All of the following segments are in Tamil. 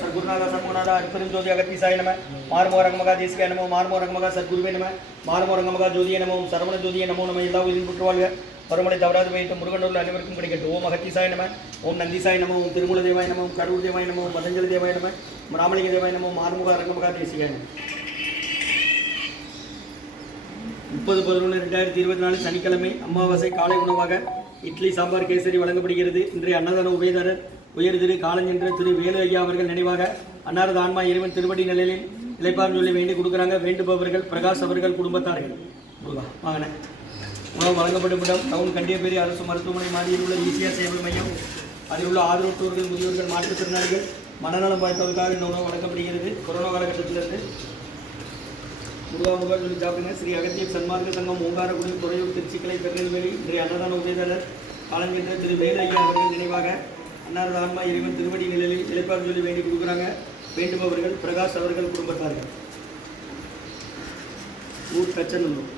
சர்க்குருநாத சண்முகநாத அற்பெருஞ்சோதி அகத்தீசாய நம மார்மோரங்கமகா தேசிகாய நமோ மார்மோரங்கமகா சர்க்குருவே நம மார்மோரங்கமகா ஜோதிய நமோ சரவண ஜோதிய நமோ நம்ம எல்லா உயிரின் புற்றுவாழ்க வருமலை தவறாது வைத்து முருகனூரில் அனைவருக்கும் கிடைக்கட்டும். ஓம் அகத்தீசாய நம ஓம் நந்திசாய நம ஓம் திருமூல தேவாய நம ஓம் கடவுள் தேவாய நம ஓம் பதஞ்சலி தேவாய நம ராமலிங்க தேவாய நம மார்முக அரங்கமகா தேசிகாய நம. 30/11/2024 சனிக்கிழமை அமாவாசை காலை உணவாக இட்லி சாம்பார் கேசரி வழங்கப்படுகிறது. இன்றைய அன்னதான உபயதாரர் உயர் திரு காலஞ்சென்ற திரு வேலு ஐயா அவர்கள் நினைவாக அன்னாரது ஆன்மா இறைவன் திருவடி நிலையில் இளைப்பாறு சொல்லி வேண்டி கொடுக்குறாங்க. வேண்டுபவர்கள் பிரகாஷ் அவர்கள் குடும்பத்தார்கள். வாங்கின உணவு வழங்கப்படும் இடம் டவுன் கண்டியப்பேரி அரசு மருத்துவமனை மாதிரியில் உள்ள ஈசிஆர் சேவை மையம். அதில் உள்ள ஆதரவற்றோர்கள் முதியோர்கள் மாற்றுத்திறனாளிகள் மனநலம் வாய்ப்பதற்காக இந்த உணவு வழங்கப்படுகிறது. கொரோனா காலகட்டத்திலிருந்து முருகா சொல்லி சாப்பிடுங்க. ஸ்ரீ அகத்தியர் சன்மார்க்க சங்கம் ஓங்காரக்குடி துறையூர் திருச்சிக்கலை திருநெல்வேலி இன்றைய அன்னதான உபயதாரர் காலஞ்சென்ற திரு வேலு ஐயா அவர்கள் நினைவாக அன்னாரது ஆன்மா இறைவன் திருவடி நிலையில் இளைப்பாறு சொல்லி வேண்டி கொடுக்குறாங்க. வேண்டுபவர்கள் பிரகாஷ் அவர்கள் குடும்பத்தார்கள். ஊர் கச்சநல்லூர்.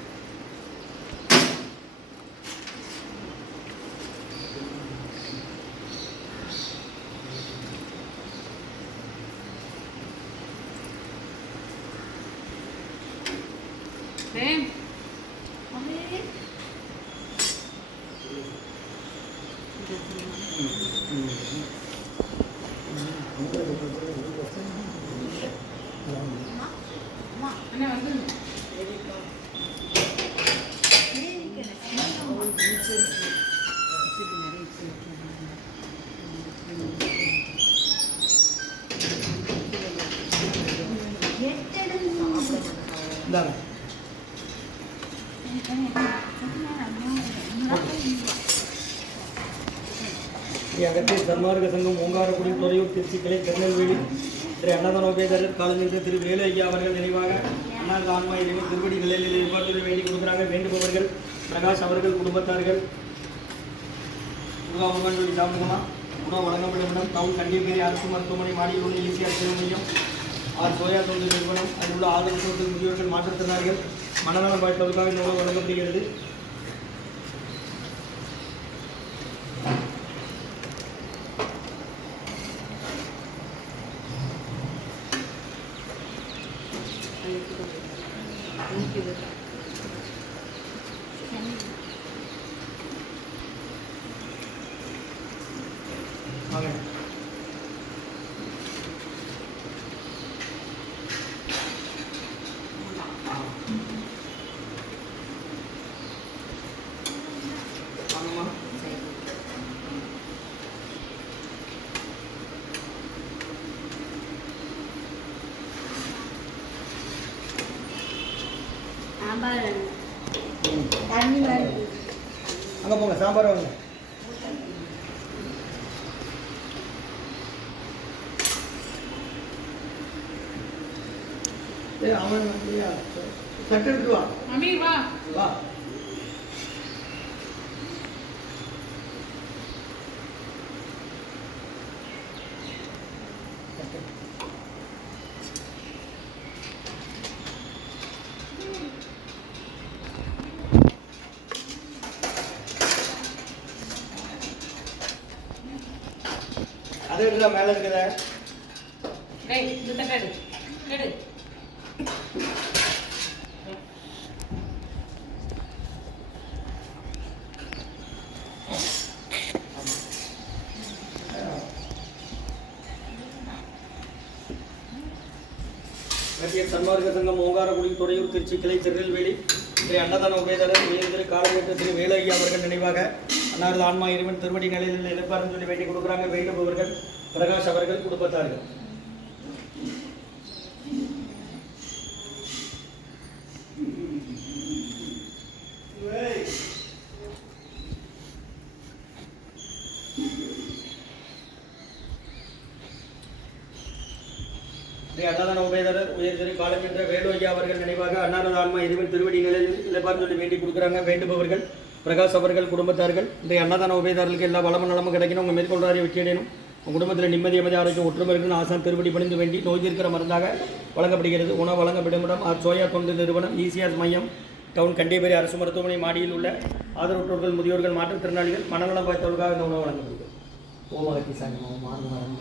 அகத்தியர் சன்மார்க்க சங்கம் ஓங்காரக்குடி துறையூர் திருச்சிக்கலை திருநெல்வேலி இன்றைய அன்னதான உபயதாரர் காலஞ்சென்ற திரு வேலு ஐயா அவர்கள் நினைவாக அன்னாரது ஆன்மா இறைவன் திருவடி நிலையில் ஏற்பாடுகளை வேண்டி கொடுக்குறாங்க. வேண்டுபவர்கள் பிரகாஷ் அவர்கள் குடும்பத்தார்கள். முருகா சொல்லி சாப்பிடுமா. உணவு வழங்கப்படும் இடம் டவுன் கண்டியப்பேரி அரசு மருத்துவமனை மாடியில் உள்ள ஈசிஆர் சேவை மையம். சோயா தொண்டு நிறுவனம். அதில் உள்ள ஆதரவற்றோர்கள் முதியோர்கள் மாற்றுத்திறனாளிகள் மனநலம் வாய்ப்பதற்காக இந்த உணவு வழங்கப்படுகிறது. அங்கே போங்க சாம்பார் வாங்க. அவன் சட்டை எடுத்து வா. வா அது எடுத்தா மேலே இருக்குதா? அகத்தியர் சன்மார்க்க சங்கம் ஓங்காரக்குடி துறையூர் திருச்சிக்கலை திருநெல்வேலி இன்றைய அன்னதான உபயதாரர் உயர்ந்திரு காலஞ்சென்ற திரு வேலு ஐயா அவர்கள் நினைவாக அன்னாரது ஆன்மா இறைவன் திருவடி நிலையில் இளைப்பாறுன்னு சொல்லி வேண்டி கொடுக்குறாங்க. வேண்டுபவர்கள் பிரகாஷ் அவர்கள் குடும்பத்தார்கள். அன்னதான உபயதாரர் உயர் திரு காலஞ்சென்ற வேலு ஐயா அவர்கள் நினைவாக அன்னாரது ஆன்மா இறைவன் திருவடி நிலையில் இளைப்பாறுன்னு சொல்லி வேண்டி கொடுக்குறாங்க. வேண்டுபவர்கள் பிரகாஷ் அவர்கள் குடும்பத்தார்கள். இன்றைய அன்னதான உபயதாரர்களுக்கு எல்லா வளமும் நலமும் கிடைக்கணும். உங்கள் மேற்கொள்றாரை வெற்றியடையணும். உங்கள் குடும்பத்தில் நிம்மதி அமைதி ஆரோக்கியம் ஒற்றுமை இருக்குன்னு ஆசான் திருவடி பணிந்து வேண்டி நோய் தீர்க்கிற மருந்தாக வழங்கப்படுகிறது. உணவு வழங்கப்படும் இடம் சோயா தொண்டு நிறுவனம் ஈசிஆர் மையம் டவுன் கண்டியப்பேரி அரசு மருத்துவமனை மாடியில் உள்ள ஆதரவற்றோர்கள், முதியோர்கள், மாற்றுத்திறனாளிகள், மனநலம் பாய்த்தவர்களுக்காக இந்த உணவு வழங்கப்படுகிறது. ஓம் அகத்தி சாமி ஓம் ஆறுமுகம்